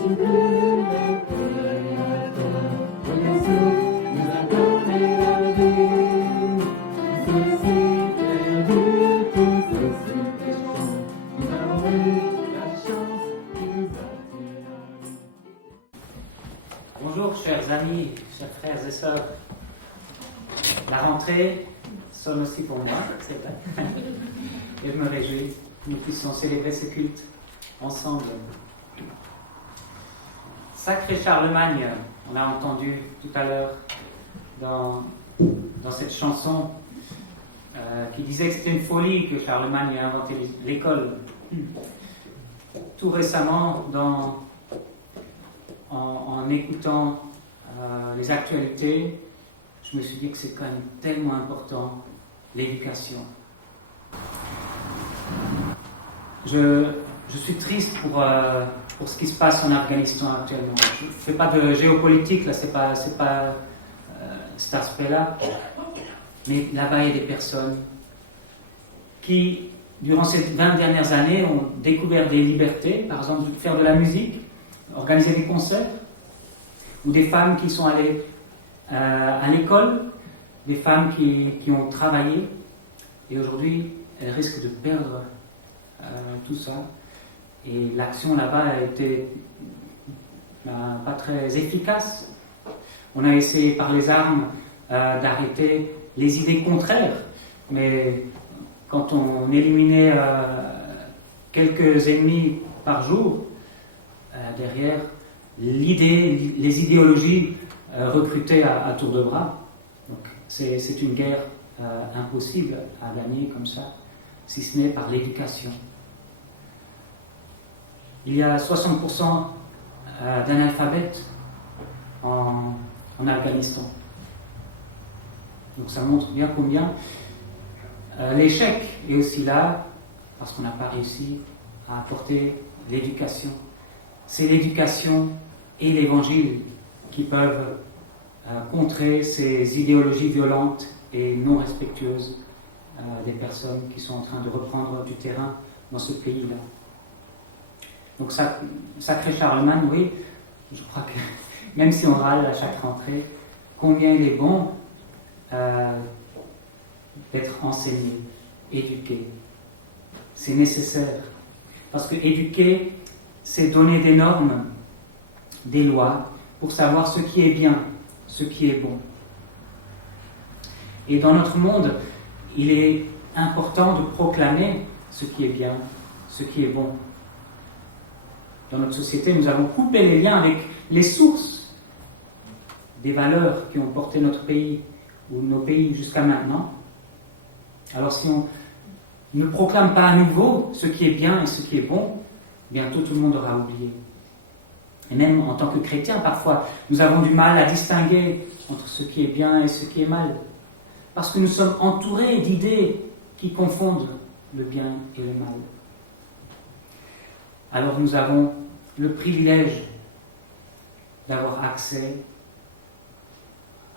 Bonjour chers amis, chers frères et sœurs. La rentrée sonne aussi pour moi, c'est vrai. Et je me réjouis que nous puissions célébrer ce culte ensemble. Sacré Charlemagne, on a entendu tout à l'heure dans cette chanson qui disait que c'était une folie que Charlemagne ait inventé l'école. Tout récemment, en écoutant les actualités, je me suis dit que c'est quand même tellement important, l'éducation. Je suis triste pour ce qui se passe en Afghanistan actuellement. Je ne fais pas de géopolitique, là, c'est pas cet aspect-là. Mais là-bas, il y a des personnes qui, durant ces 20 dernières années, ont découvert des libertés, par exemple de faire de la musique, organiser des concerts, ou des femmes qui sont allées à l'école, des femmes qui ont travaillé, et aujourd'hui, elles risquent de perdre tout ça. Et l'action là-bas a été pas très efficace. On a essayé par les armes d'arrêter les idées contraires, mais quand on éliminait quelques ennemis par jour, derrière, les idéologies recrutaient à tour de bras. Donc c'est une guerre impossible à gagner comme ça, si ce n'est par l'éducation. Il y a 60% d'analphabètes en Afghanistan. Donc ça montre bien combien l'échec est aussi là, parce qu'on n'a pas réussi à apporter l'éducation. C'est l'éducation et l'évangile qui peuvent contrer ces idéologies violentes et non respectueuses des personnes qui sont en train de reprendre du terrain dans ce pays-là. Donc sacré Charlemagne, oui, je crois que même si on râle à chaque rentrée, combien il est bon d'être enseigné, éduqué. C'est nécessaire. Parce que éduquer, c'est donner des normes, des lois, pour savoir ce qui est bien, ce qui est bon. Et dans notre monde, il est important de proclamer ce qui est bien, ce qui est bon. Dans notre société, nous avons coupé les liens avec les sources des valeurs qui ont porté notre pays ou nos pays jusqu'à maintenant. Alors si on ne proclame pas à nouveau ce qui est bien et ce qui est bon, bientôt tout le monde aura oublié. Et même en tant que chrétiens, parfois, nous avons du mal à distinguer entre ce qui est bien et ce qui est mal. Parce que nous sommes entourés d'idées qui confondent le bien et le mal. Alors nous avons le privilège d'avoir accès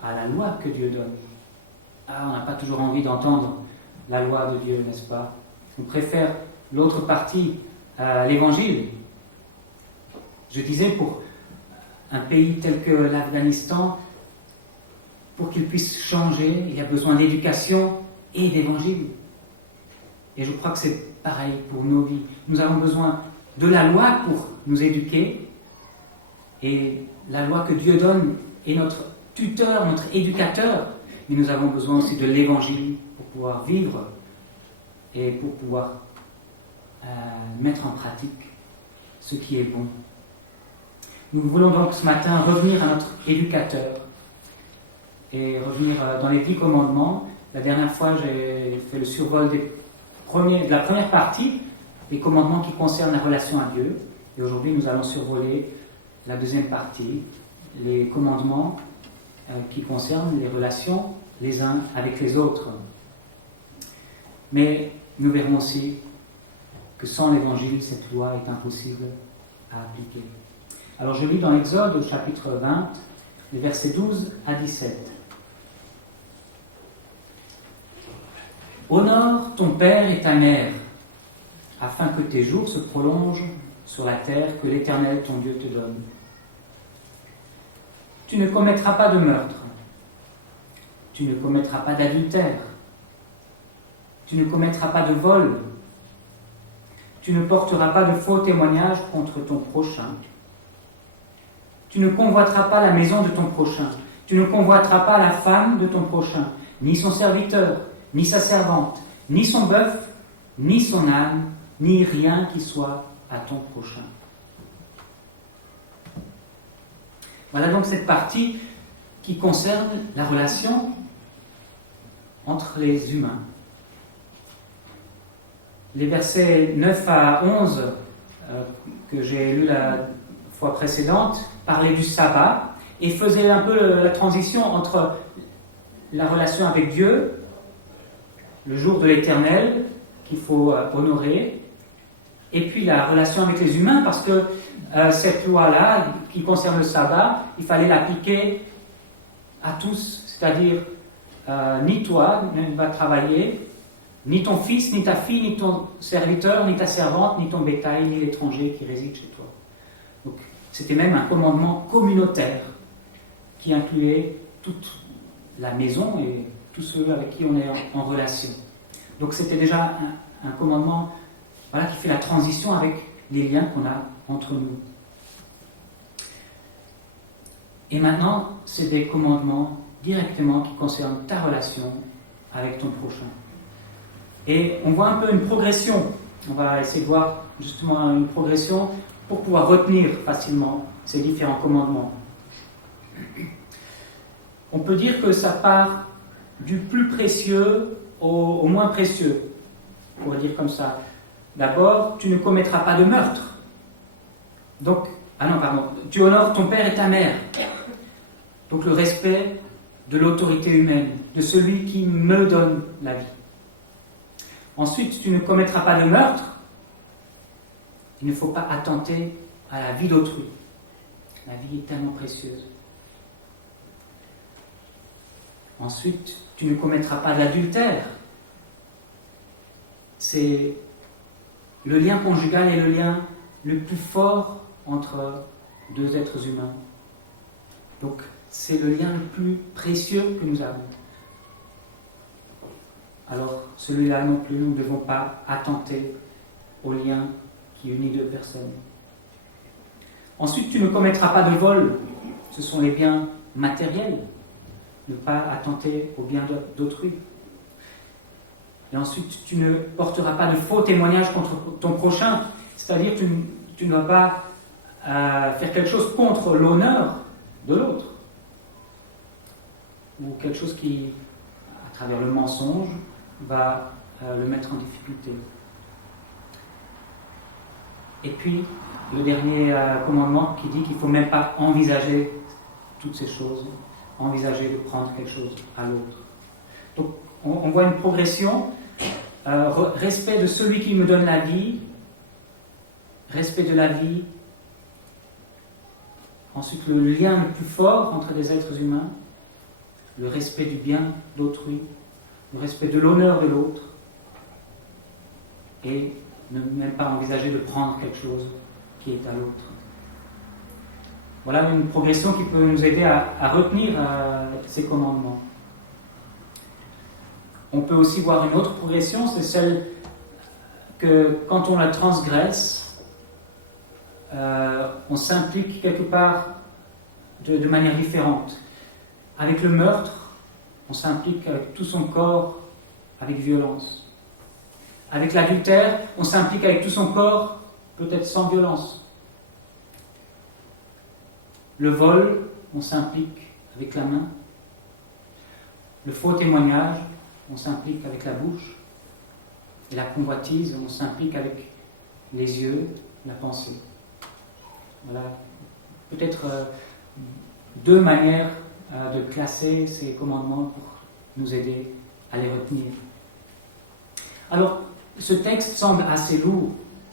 à la loi que Dieu donne. On n'a pas toujours envie d'entendre la loi de Dieu, n'est-ce pas? On préfère l'autre partie, l'évangile. Je disais, pour un pays tel que l'Afghanistan, pour qu'il puisse changer, il y a besoin d'éducation et d'évangile. Et je crois que c'est pareil pour nos vies. Nous avons besoin de la loi pour nous éduquer, et la loi que Dieu donne est notre tuteur, notre éducateur, mais nous avons besoin aussi de l'évangile pour pouvoir vivre et pour pouvoir mettre en pratique ce qui est bon. Nous voulons donc ce matin revenir à notre éducateur et revenir dans les 10 commandements. La dernière fois, j'ai fait le survol de la première partie, les commandements qui concernent la relation à Dieu. Et aujourd'hui, nous allons survoler la deuxième partie, les commandements qui concernent les relations les uns avec les autres. Mais nous verrons aussi que sans l'évangile, cette loi est impossible à appliquer. Alors je lis dans l'Exode, au chapitre 20, les versets 12 à 17. Honore ton père et ta mère, afin que tes jours se prolongent sur la terre que l'Éternel ton Dieu te donne. Tu ne commettras pas de meurtre. Tu ne commettras pas d'adultère. Tu ne commettras pas de vol. Tu ne porteras pas de faux témoignages contre ton prochain. Tu ne convoiteras pas la maison de ton prochain. Tu ne convoiteras pas la femme de ton prochain, ni son serviteur, ni sa servante, ni son bœuf, ni son âne, ni rien qui soit à ton prochain. Voilà donc cette partie qui concerne la relation entre les humains. Les versets 9 à 11 que j'ai lus la fois précédente parlaient du sabbat et faisaient un peu la transition entre la relation avec Dieu, le jour de l'Éternel qu'il faut honorer, et puis la relation avec les humains, parce que cette loi-là, qui concerne le sabbat, il fallait l'appliquer à tous, c'est-à-dire ni toi ne vas travailler, ni ton fils, ni ta fille, ni ton serviteur, ni ta servante, ni ton bétail, ni l'étranger qui réside chez toi. Donc, c'était même un commandement communautaire qui incluait toute la maison et tous ceux avec qui on est en relation. Donc c'était déjà un commandement qui fait la transition avec les liens qu'on a entre nous. Et maintenant, c'est des commandements directement qui concernent ta relation avec ton prochain. Et on voit un peu une progression. On va essayer de voir justement une progression pour pouvoir retenir facilement ces différents commandements. On peut dire que ça part du plus précieux au moins précieux. On va dire comme ça. D'abord, tu ne commettras pas de meurtre. Donc, tu honores ton père et ta mère. Donc le respect de l'autorité humaine, de celui qui me donne la vie. Ensuite, tu ne commettras pas de meurtre. Il ne faut pas attenter à la vie d'autrui. La vie est tellement précieuse. Ensuite, tu ne commettras pas d'adultère. C'est le lien conjugal est le lien le plus fort entre deux êtres humains. Donc, c'est le lien le plus précieux que nous avons. Alors, celui-là non plus, nous ne devons pas attenter au lien qui unit deux personnes. Ensuite, tu ne commettras pas de vol. Ce sont les biens matériels. Ne pas attenter aux biens d'autrui. Et ensuite, tu ne porteras pas de faux témoignages contre ton prochain. C'est-à-dire, tu ne dois pas faire quelque chose contre l'honneur de l'autre. Ou quelque chose qui, à travers le mensonge, va le mettre en difficulté. Et puis, le dernier commandement qui dit qu'il ne faut même pas envisager toutes ces choses, envisager de prendre quelque chose à l'autre. Donc, on voit une progression, respect de celui qui me donne la vie, respect de la vie, ensuite le lien le plus fort entre les êtres humains, le respect du bien d'autrui, le respect de l'honneur de l'autre, et ne même pas envisager de prendre quelque chose qui est à l'autre. Voilà une progression qui peut nous aider à retenir ces commandements. On peut aussi voir une autre progression, c'est celle que quand on la transgresse, on s'implique quelque part de manière différente. Avec le meurtre, on s'implique avec tout son corps, avec violence. Avec l'adultère, on s'implique avec tout son corps, peut-être sans violence. Le vol, on s'implique avec la main. Le faux témoignage, on s'implique avec la bouche. Et la convoitise, on s'implique avec les yeux, la pensée. Voilà, peut-être deux manières de classer ces commandements pour nous aider à les retenir. Alors, ce texte semble assez lourd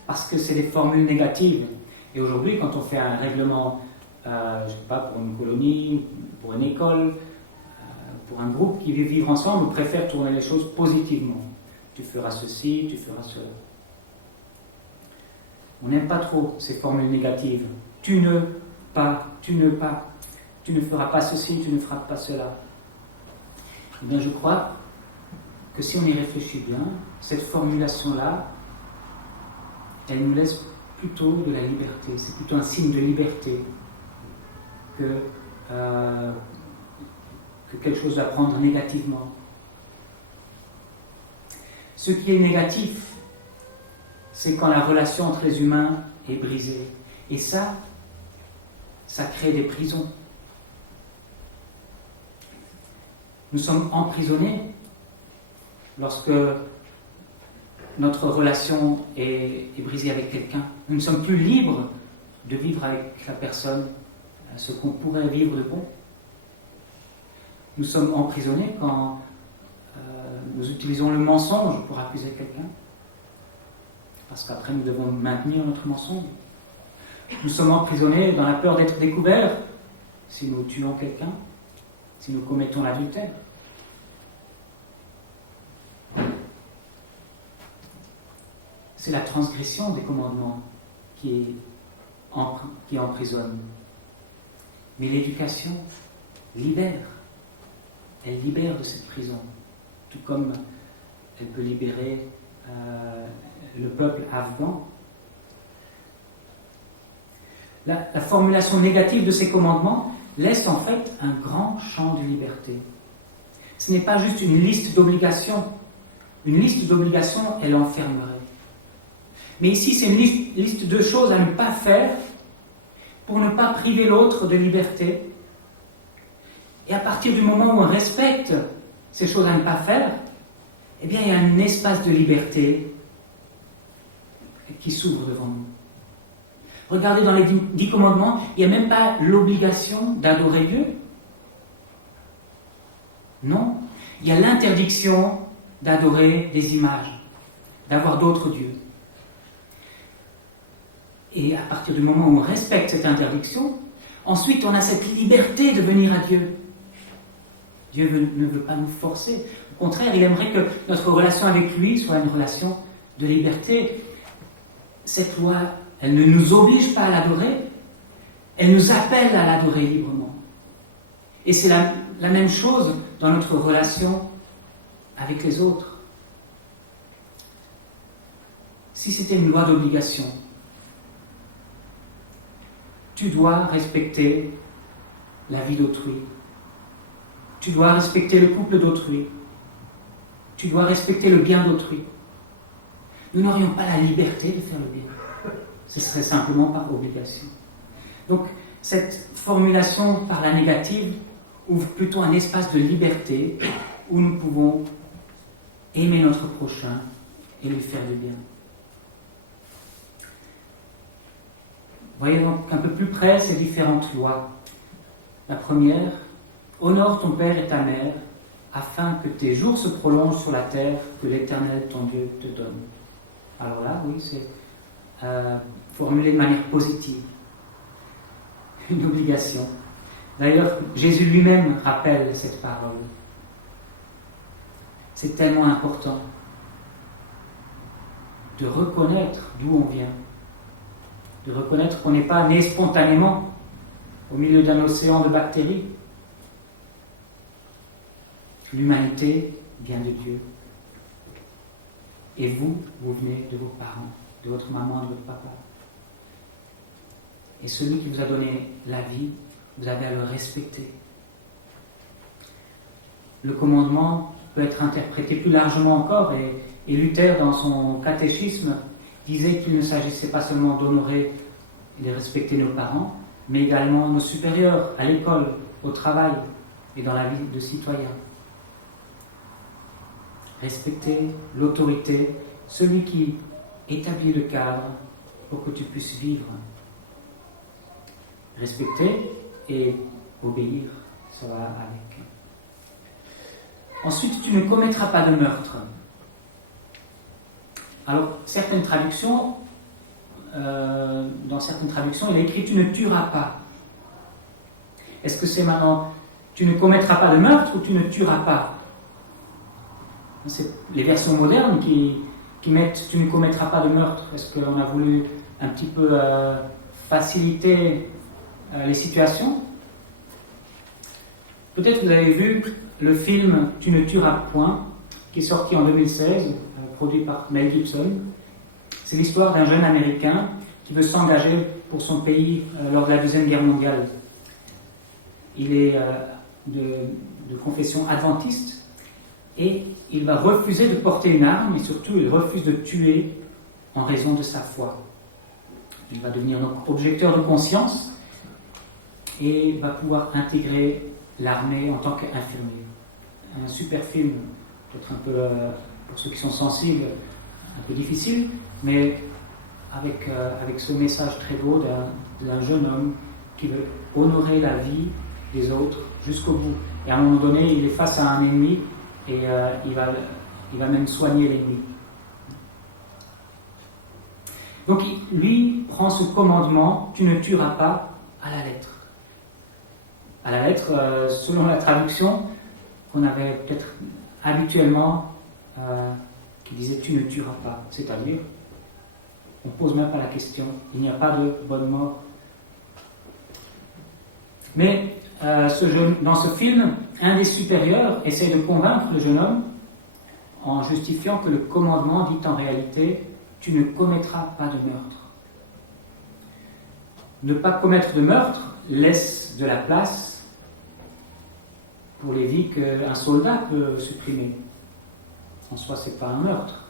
parce que c'est des formules négatives. Et aujourd'hui, quand on fait un règlement, je ne sais pas, pour une colonie, pour une école, pour un groupe qui veut vivre ensemble, on préfère tourner les choses positivement. Tu feras ceci, tu feras cela. On n'aime pas trop ces formules négatives. Tu ne pas, tu ne pas, tu ne feras pas ceci, tu ne feras pas cela. Eh bien, je crois que si on y réfléchit bien, cette formulation-là, elle nous laisse plutôt de la liberté. C'est plutôt un signe de liberté que quelque chose à prendre négativement. Ce qui est négatif, c'est quand la relation entre les humains est brisée. Et ça crée des prisons. Nous sommes emprisonnés lorsque notre relation est brisée avec quelqu'un. Nous ne sommes plus libres de vivre avec la personne ce qu'on pourrait vivre de bon. Nous sommes emprisonnés quand nous utilisons le mensonge pour accuser quelqu'un, parce qu'après nous devons maintenir notre mensonge. Nous sommes emprisonnés dans la peur d'être découverts si nous tuons quelqu'un, si nous commettons l'adultère. C'est la transgression des commandements qui emprisonne. Mais l'éducation libère. Elle libère de cette prison, tout comme elle peut libérer le peuple afghan. La formulation négative de ces commandements laisse en fait un grand champ de liberté. Ce n'est pas juste une liste d'obligations. Une liste d'obligations, elle enfermerait. Mais ici, c'est une liste de choses à ne pas faire pour ne pas priver l'autre de liberté. Et à partir du moment où on respecte ces choses à ne pas faire, eh bien, il y a un espace de liberté qui s'ouvre devant nous. Regardez dans les 10 commandements, il n'y a même pas l'obligation d'adorer Dieu. Non, il y a l'interdiction d'adorer des images, d'avoir d'autres dieux. Et à partir du moment où on respecte cette interdiction, ensuite on a cette liberté de venir à Dieu. Dieu ne veut pas nous forcer. Au contraire, il aimerait que notre relation avec lui soit une relation de liberté. Cette loi, elle ne nous oblige pas à l'adorer, elle nous appelle à l'adorer librement. Et c'est la même chose dans notre relation avec les autres. Si c'était une loi d'obligation, tu dois respecter la vie d'autrui. Tu dois respecter le couple d'autrui. Tu dois respecter le bien d'autrui. Nous n'aurions pas la liberté de faire le bien. Ce serait simplement par obligation. Donc, cette formulation par la négative ouvre plutôt un espace de liberté où nous pouvons aimer notre prochain et lui faire du bien. Voyez donc un peu plus près ces différentes lois. La première, honore ton père et ta mère, afin que tes jours se prolongent sur la terre que l'Éternel ton Dieu te donne. Alors là, oui, c'est formulé de manière positive. Une obligation. D'ailleurs, Jésus lui-même rappelle cette parole. C'est tellement important de reconnaître d'où on vient, de reconnaître qu'on n'est pas né spontanément au milieu d'un océan de bactéries. L'humanité vient de Dieu. Et vous venez de vos parents, de votre maman, de votre papa. Et celui qui vous a donné la vie, vous avez à le respecter. Le commandement peut être interprété plus largement encore, et Luther, dans son catéchisme, disait qu'il ne s'agissait pas seulement d'honorer et de respecter nos parents, mais également nos supérieurs, à l'école, au travail et dans la vie de citoyen. Respecter l'autorité, celui qui établit le cadre pour que tu puisses vivre. Respecter et obéir, ça va avec. Ensuite, tu ne commettras pas de meurtre. Alors, certaines traductions, dans certaines traductions, il est écrit tu ne tueras pas. Est-ce que c'est maintenant tu ne commettras pas de meurtre ou tu ne tueras pas? C'est les versions modernes qui mettent tu ne commettras pas de meurtre. Est-ce qu'on a voulu un petit peu faciliter les situations. Peut-être vous avez vu le film Tu ne tueras point, qui est sorti en 2016, produit par Mel Gibson. C'est l'histoire d'un jeune Américain qui veut s'engager pour son pays lors de la Deuxième Guerre mondiale. Il est de confession adventiste et il va refuser de porter une arme et surtout il refuse de tuer en raison de sa foi. Il va devenir donc objecteur de conscience et va pouvoir intégrer l'armée en tant qu'infirmier. Un super film, peut-être un peu, pour ceux qui sont sensibles, un peu difficile, mais avec ce message très beau d'un jeune homme qui veut honorer la vie des autres jusqu'au bout. Et à un moment donné, il est face à un ennemi et il va même soigner l'ennemi. Donc lui prend ce commandement, tu ne tueras pas, à la lettre. À la lettre, selon la traduction qu'on avait peut-être habituellement, qui disait tu ne tueras pas. C'est-à-dire, on ne pose même pas la question, il n'y a pas de bonne mort. Mais dans ce film, un des supérieurs essaie de convaincre le jeune homme en justifiant que le commandement dit en réalité tu ne commettras pas de meurtre. Ne pas commettre de meurtre laisse de la place pour les vies qu'un soldat peut supprimer. En soi, ce n'est pas un meurtre,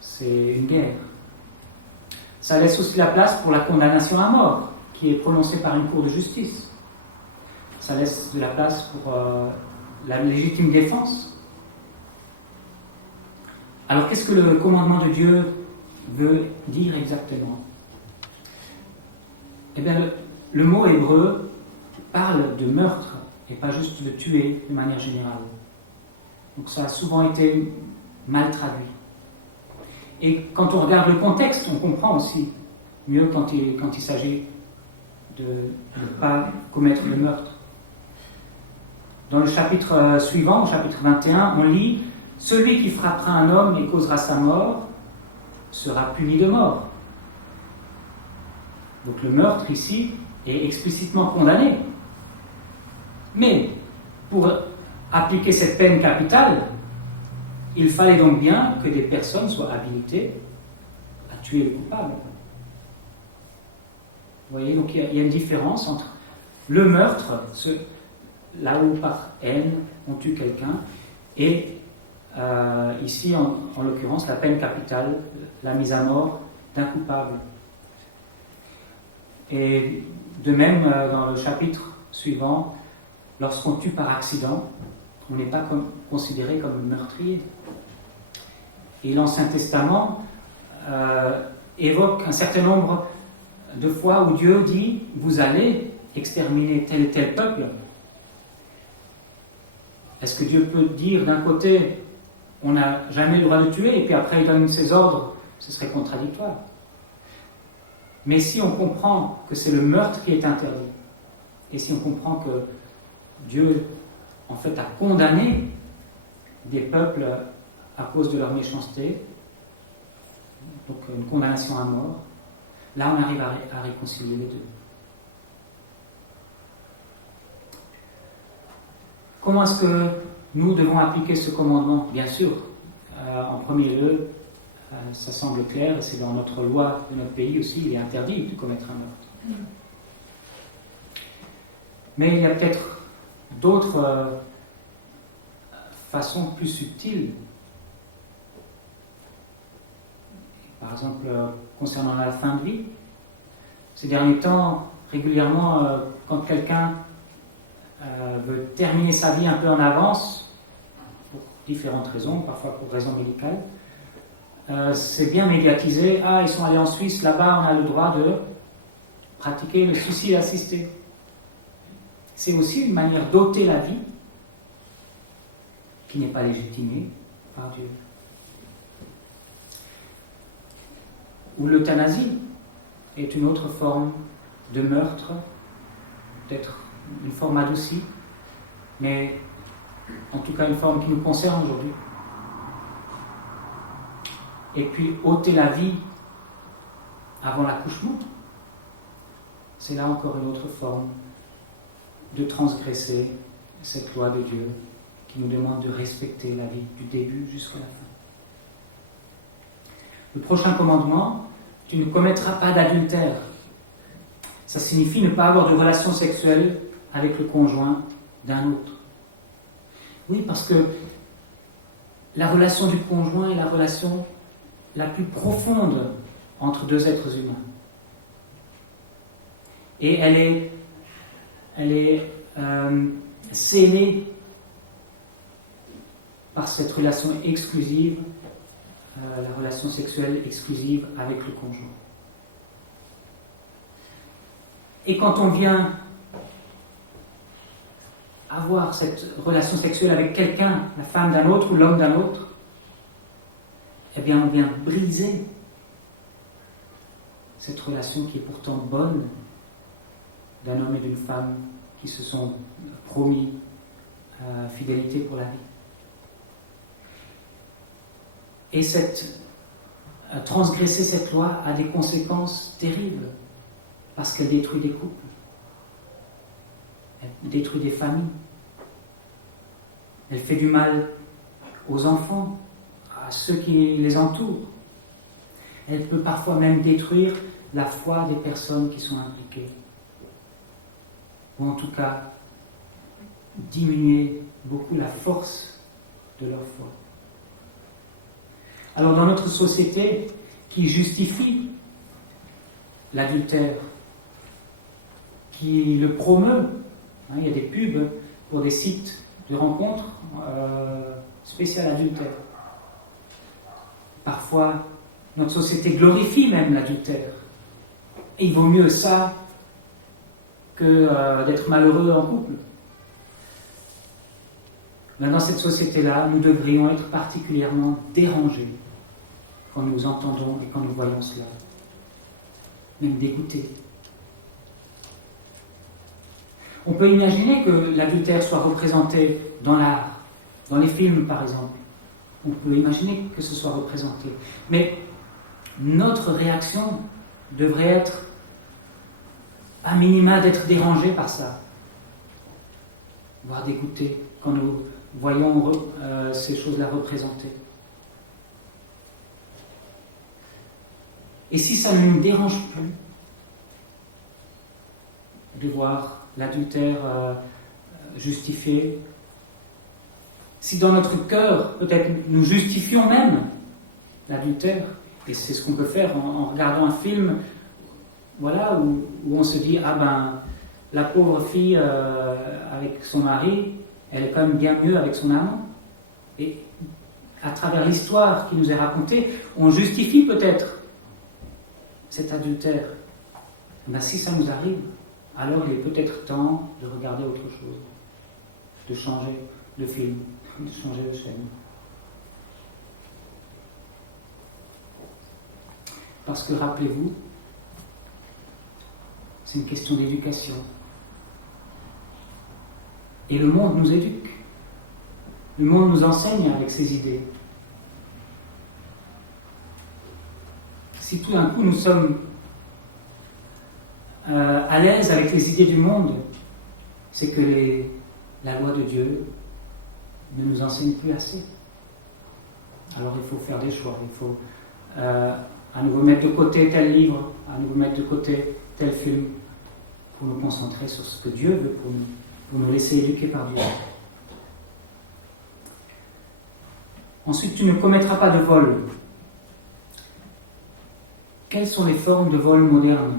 c'est une guerre. Ça laisse aussi la place pour la condamnation à mort, qui est prononcée par une cour de justice. Ça laisse de la place pour la légitime défense. Alors, qu'est-ce que le commandement de Dieu veut dire exactement? Eh bien, le mot hébreu parle de meurtre et pas juste de tuer de manière générale. Donc ça a souvent été mal traduit. Et quand on regarde le contexte, on comprend aussi mieux quand il s'agit de ne pas commettre de meurtre. Dans le chapitre suivant, au chapitre 21, on lit « Celui qui frappera un homme et causera sa mort sera puni de mort ». Donc le meurtre ici est explicitement condamné. Mais pour appliquer cette peine capitale, il fallait donc bien que des personnes soient habilitées à tuer le coupable. Vous voyez, donc il y a une différence entre le meurtre, là où par haine on tue quelqu'un, et ici en l'occurrence la peine capitale, la mise à mort d'un coupable. Et de même dans le chapitre suivant, lorsqu'on tue par accident, on n'est pas considéré comme meurtrier. Et l'Ancien Testament évoque un certain nombre de fois où Dieu dit « Vous allez exterminer tel et tel peuple ». Est-ce que Dieu peut dire d'un côté « On n'a jamais le droit de tuer » et puis après il donne ses ordres? Ce serait contradictoire. Mais si on comprend que c'est le meurtre qui est interdit, et si on comprend que Dieu en fait a condamné des peuples à cause de leur méchanceté, donc une condamnation à mort, là on arrive à réconcilier les deux. Comment est-ce que nous devons appliquer ce commandement? Bien sûr, en premier lieu, ça semble clair, et c'est dans notre loi de notre pays aussi, il est interdit de commettre un meurtre. Mais il y a peut-être d'autres façons plus subtiles. Par exemple, concernant la fin de vie, ces derniers temps, régulièrement, quand quelqu'un veut terminer sa vie un peu en avance, pour différentes raisons, parfois pour raisons médicales, c'est bien médiatisé. Ah, ils sont allés en Suisse, là-bas on a le droit de pratiquer le suicide assisté. C'est aussi une manière d'ôter la vie qui n'est pas légitimée par Dieu. Ou l'euthanasie est une autre forme de meurtre, peut-être une forme adoucie, mais en tout cas une forme qui nous concerne aujourd'hui. Et puis ôter la vie avant l'accouchement, c'est là encore une autre forme de transgresser cette loi de Dieu qui nous demande de respecter la vie du début jusqu'à la fin. Le prochain commandement, tu ne commettras pas d'adultère. Ça signifie ne pas avoir de relation sexuelle avec le conjoint d'un autre. Oui, parce que la relation du conjoint est la relation la plus profonde entre deux êtres humains. Et elle est scellée par cette relation exclusive, la relation sexuelle exclusive avec le conjoint. Et quand on vient avoir cette relation sexuelle avec quelqu'un, la femme d'un autre ou l'homme d'un autre, eh bien on vient briser cette relation qui est pourtant bonne d'un homme et d'une femme qui se sont promis fidélité pour la vie. Et transgresser cette loi a des conséquences terribles, parce qu'elle détruit des couples, elle détruit des familles, elle fait du mal aux enfants, à ceux qui les entourent. Elle peut parfois même détruire la foi des personnes qui sont impliquées, ou en tout cas diminuer beaucoup la force de leur foi. Alors dans notre société qui justifie l'adultère, qui le promeut, il y a des pubs pour des sites de rencontres spéciales adultère. Parfois, notre société glorifie même l'adultère. Et il vaut mieux ça que d'être malheureux en couple. Mais dans cette société-là, nous devrions être particulièrement dérangés quand nous entendons et quand nous voyons cela. Même dégoûtés. On peut imaginer que l'adultère soit représenté dans l'art, dans les films par exemple. On peut imaginer que ce soit représenté. Mais notre réaction devrait être, à minima, d'être dérangé par ça, voire dégoûté quand nous voyons ces choses-là représentées. Et si ça ne nous dérange plus de voir l'adultère justifié, si dans notre cœur, peut-être nous justifions même l'adultère, et c'est ce qu'on peut faire en regardant un film, voilà, où on se dit, ah ben, la pauvre fille avec son mari, elle est quand même bien mieux avec son amant. Et à travers l'histoire qui nous est racontée, on justifie peut-être cet adultère. Ben, si ça nous arrive, alors il est peut-être temps de regarder autre chose, de changer de film, de changer de chaîne. Parce que rappelez-vous, c'est une question d'éducation. Et le monde nous éduque. Le monde nous enseigne avec ses idées. Si tout d'un coup nous sommes à l'aise avec les idées du monde, c'est que la loi de Dieu ne nous enseigne plus assez. Alors il faut faire des choix. Il faut à nouveau mettre de côté tel livre, à nouveau mettre de côté tel film, pour nous concentrer sur ce que Dieu veut pour nous laisser éduquer par Dieu. Ensuite, tu ne commettras pas de vol. Quelles sont les formes de vol modernes?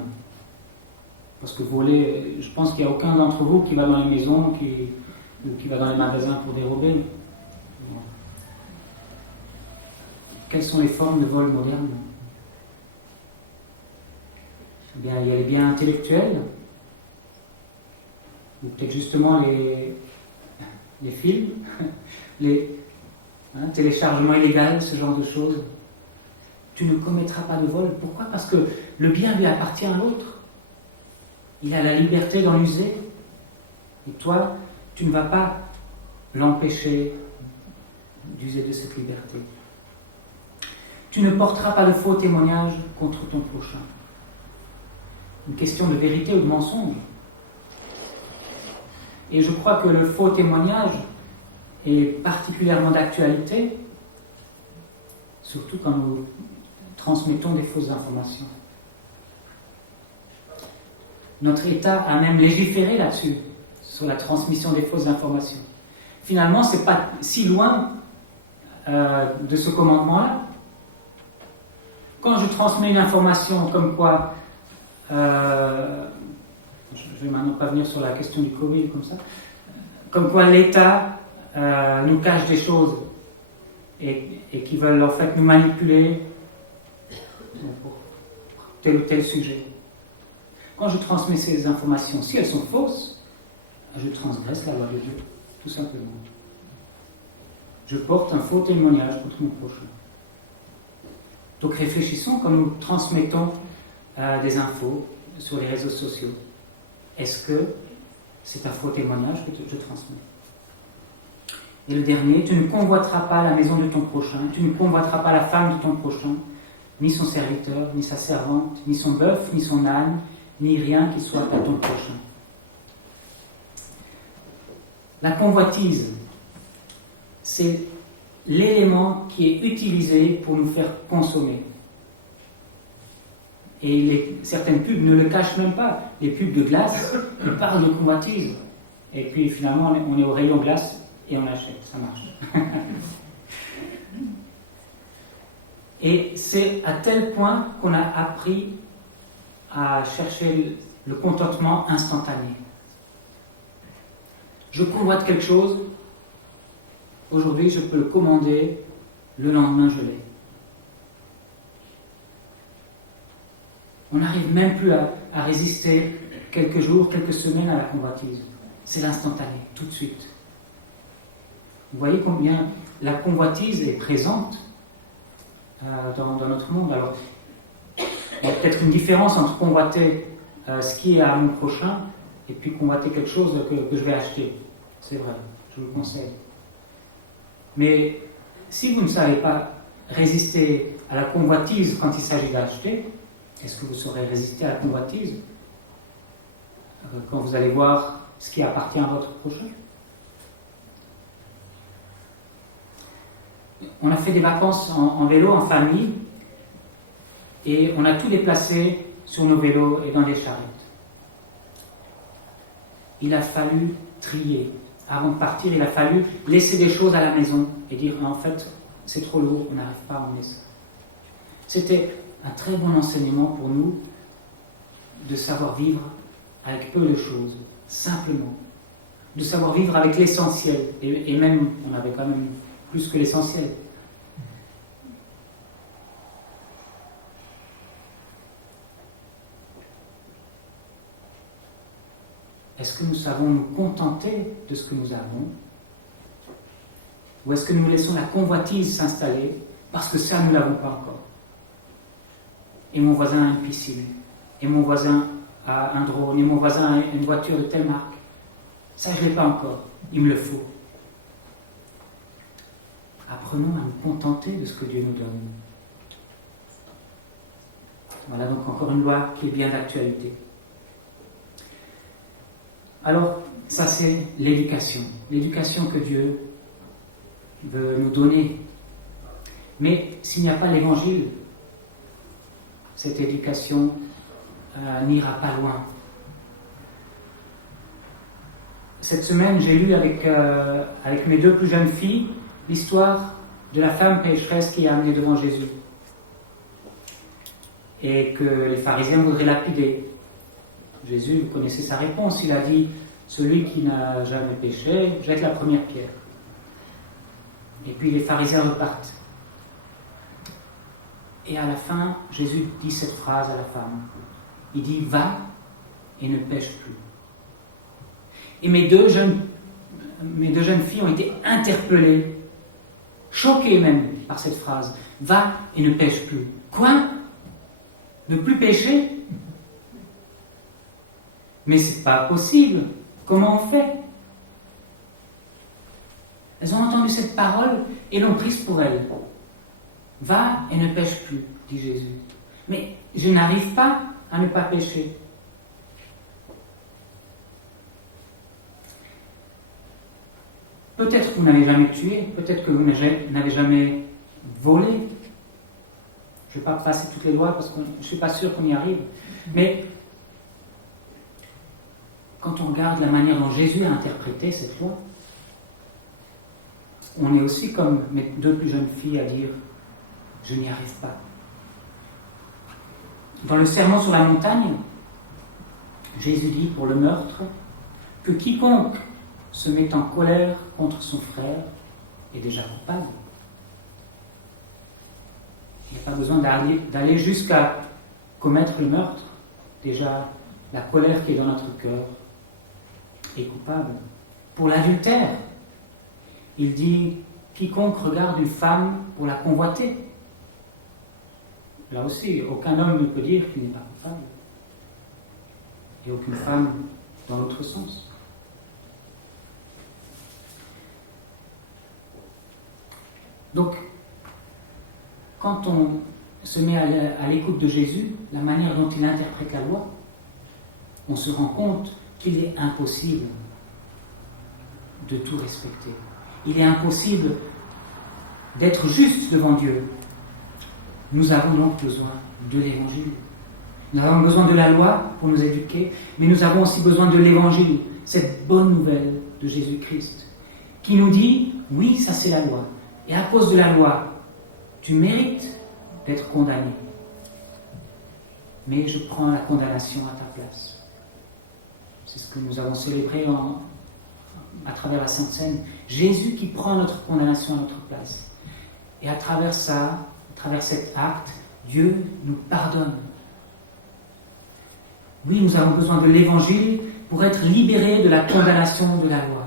Parce que voler, je pense qu'il n'y a aucun d'entre vous qui va dans les maisons, ou qui va dans les magasins pour dérober. Quelles sont les formes de vol modernes? Eh bien, il y a les biens intellectuels, ou peut-être justement les films, les téléchargements illégaux, ce genre de choses. Tu ne commettras pas de vol. Pourquoi? Parce que le bien lui appartient à l'autre. Il a la liberté d'en user. Et toi, tu ne vas pas l'empêcher d'user de cette liberté. Tu ne porteras pas de faux témoignages contre ton prochain. une question de vérité ou de mensonge. Et je crois que le faux témoignage est particulièrement d'actualité, surtout quand nous transmettons des fausses informations. Notre État a même légiféré là-dessus, sur la transmission des fausses informations. Finalement, ce n'est pas si loin de ce commandement-là. Quand je transmets une information comme quoi, je vais maintenant pas venir sur la question du Covid comme ça, comme quoi l'État nous cache des choses et qui veulent en fait nous manipuler pour tel ou tel sujet. Quand je transmets ces informations, si elles sont fausses, je transgresse la loi de Dieu, tout simplement. Je porte un faux témoignage contre mon prochain. Donc réfléchissons quand nous transmettons des infos sur les réseaux sociaux. Est-ce que c'est un faux témoignage que je transmets? Et le dernier, tu ne convoiteras pas la maison de ton prochain, tu ne convoiteras pas la femme de ton prochain, ni son serviteur, ni sa servante, ni son bœuf, ni son âne, ni rien qui soit à ton prochain. La convoitise, c'est l'élément qui est utilisé pour nous faire consommer. Et certaines pubs ne le cachent même pas. Les pubs de glace, ils parlent de convoitise. Et puis finalement, on est au rayon glace et on achète, ça marche. Et c'est à tel point qu'on a appris à chercher le contentement instantané. Je convoite quelque chose, aujourd'hui je peux le commander, le lendemain je l'ai. On n'arrive même plus à résister quelques jours, quelques semaines à la convoitise. C'est l'instantané, tout de suite. Vous voyez combien la convoitise est présente dans notre monde. Alors, il y a peut-être une différence entre convoiter ce qui est à mon prochain et puis convoiter quelque chose que je vais acheter. C'est vrai, je vous le conseille. Mais si vous ne savez pas résister à la convoitise quand il s'agit d'acheter, est-ce que vous saurez résister à la convoitise quand vous allez voir ce qui appartient à votre prochain? On a fait des vacances en vélo, en famille, et on a tout déplacé sur nos vélos et dans des charrettes. Il a fallu trier. Avant de partir, il a fallu laisser des choses à la maison et dire en fait, c'est trop lourd, on n'arrive pas à emmener ça. C'était un très bon enseignement pour nous de savoir vivre avec peu de choses, simplement. De savoir vivre avec l'essentiel. Et même, on avait quand même plus que l'essentiel. Est-ce que nous savons nous contenter de ce que nous avons? Ou est-ce que nous laissons la convoitise s'installer parce que ça, nous ne l'avons pas encore? Et mon voisin a une piscine, et mon voisin a un drone, et mon voisin a une voiture de telle marque. Ça, je ne l'ai pas encore. Il me le faut. Apprenons à nous contenter de ce que Dieu nous donne. Voilà donc encore une loi qui est bien d'actualité. Alors, ça c'est l'éducation. L'éducation que Dieu veut nous donner. Mais s'il n'y a pas l'évangile, cette éducation n'ira pas loin. Cette semaine, j'ai lu avec mes deux plus jeunes filles l'histoire de la femme pécheresse qui est amenée devant Jésus et que les pharisiens voudraient lapider. Jésus, vous connaissez sa réponse, il a dit « Celui qui n'a jamais péché, jette la première pierre. » Et puis les pharisiens repartent. Et à la fin, Jésus dit cette phrase à la femme. Il dit « Va et ne pêche plus. » Et mes deux jeunes filles ont été interpellées, choquées même par cette phrase. « Va et ne pêche plus. » Quoi? Ne plus pécher? Mais c'est pas possible. Comment on fait? Elles ont entendu cette parole et l'ont prise pour elles. Va et ne pêche plus, dit Jésus. Mais je n'arrive pas à ne pas pécher. Peut-être que vous n'avez jamais tué, peut-être que vous n'avez jamais volé. Je ne vais pas passer toutes les lois parce que je ne suis pas sûr qu'on y arrive. Mais quand on regarde la manière dont Jésus a interprété cette loi, on est aussi comme mes deux plus jeunes filles à dire « je n'y arrive pas ». Dans le Sermon sur la montagne, Jésus dit pour le meurtre que quiconque se met en colère contre son frère est déjà coupable. Il n'y a pas besoin d'aller jusqu'à commettre le meurtre. Déjà, la colère qui est dans notre cœur est coupable. Pour l'adultère, il dit quiconque regarde une femme pour la convoiter. Là aussi, aucun homme ne peut dire qu'il n'est pas coupable. Et aucune femme dans l'autre sens. Donc, quand on se met à l'écoute de Jésus, la manière dont il interprète la loi, on se rend compte qu'il est impossible de tout respecter. Il est impossible d'être juste devant Dieu. Nous avons donc besoin de l'Évangile. Nous avons besoin de la loi pour nous éduquer, mais nous avons aussi besoin de l'Évangile, cette bonne nouvelle de Jésus-Christ, qui nous dit, oui, ça c'est la loi. Et à cause de la loi, tu mérites d'être condamné. Mais je prends la condamnation à ta place. C'est ce que nous avons célébré à travers la Sainte Seine. Jésus qui prend notre condamnation à notre place. Et à travers ça, à travers cet acte, Dieu nous pardonne. Oui, nous avons besoin de l'Évangile pour être libérés de la condamnation de la loi.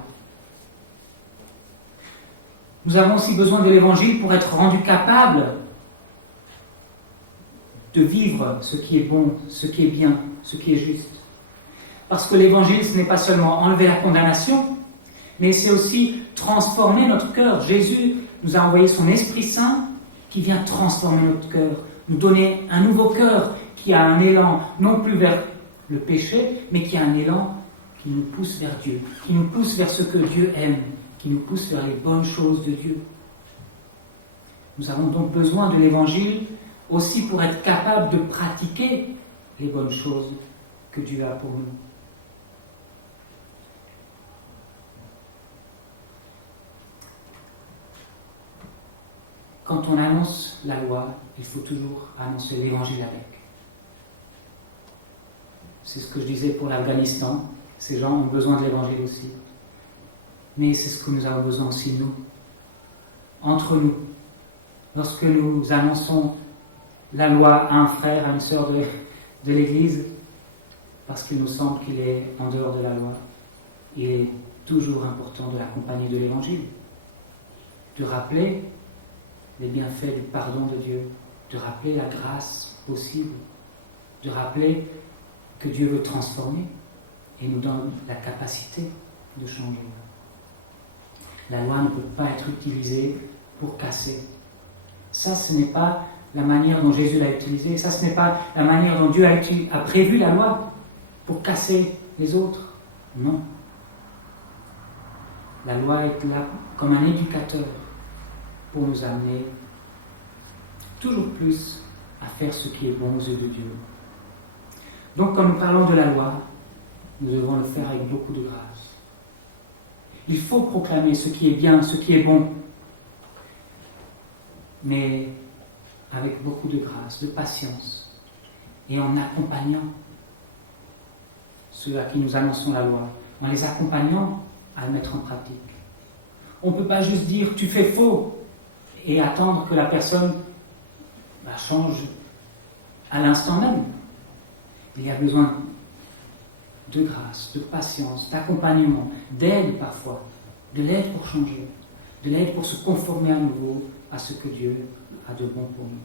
Nous avons aussi besoin de l'Évangile pour être rendus capables de vivre ce qui est bon, ce qui est bien, ce qui est juste. Parce que l'Évangile, ce n'est pas seulement enlever la condamnation, mais c'est aussi transformer notre cœur. Jésus nous a envoyé son Esprit Saint qui vient transformer notre cœur, nous donner un nouveau cœur qui a un élan, non plus vers le péché, mais qui a un élan qui nous pousse vers Dieu, qui nous pousse vers ce que Dieu aime, qui nous pousse vers les bonnes choses de Dieu. Nous avons donc besoin de l'Évangile aussi pour être capables de pratiquer les bonnes choses que Dieu a pour nous. Quand on annonce la loi, il faut toujours annoncer l'Évangile avec. C'est ce que je disais pour l'Afghanistan. Ces gens ont besoin de l'Évangile aussi. Mais c'est ce que nous avons besoin aussi, nous. Entre nous. Lorsque nous annonçons la loi à un frère, à une sœur de l'Église, parce qu'il nous semble qu'il est en dehors de la loi, il est toujours important de l'accompagner de l'Évangile. De rappeler les bienfaits du pardon de Dieu, de rappeler la grâce possible, de rappeler que Dieu veut transformer et nous donne la capacité de changer. La loi ne peut pas être utilisée pour casser. Ça, ce n'est pas la manière dont Jésus l'a utilisée. Ça, ce n'est pas la manière dont Dieu a prévu la loi pour casser les autres. Non. La loi est là comme un éducateur pour nous amener toujours plus à faire ce qui est bon aux yeux de Dieu. Donc, quand nous parlons de la loi, nous devons le faire avec beaucoup de grâce. Il faut proclamer ce qui est bien, ce qui est bon, mais avec beaucoup de grâce, de patience, et en accompagnant ceux à qui nous annonçons la loi, en les accompagnant à le mettre en pratique. On ne peut pas juste dire « tu fais faux » et attendre que la personne change à l'instant même. Il y a besoin de grâce, de patience, d'accompagnement, d'aide parfois, de l'aide pour changer, de l'aide pour se conformer à nouveau à ce que Dieu a de bon pour nous.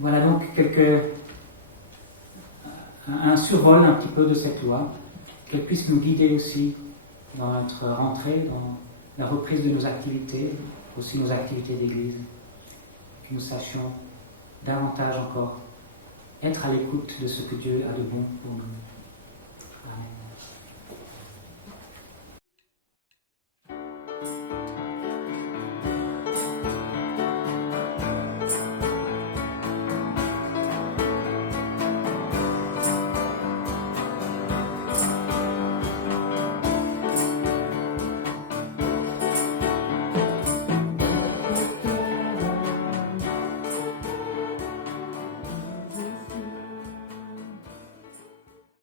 Voilà donc un survol un petit peu de cette loi, qu'elle puisse nous guider aussi dans notre rentrée, dans la reprise de nos activités, aussi nos activités d'église, que nous sachions davantage encore être à l'écoute de ce que Dieu a de bon pour nous.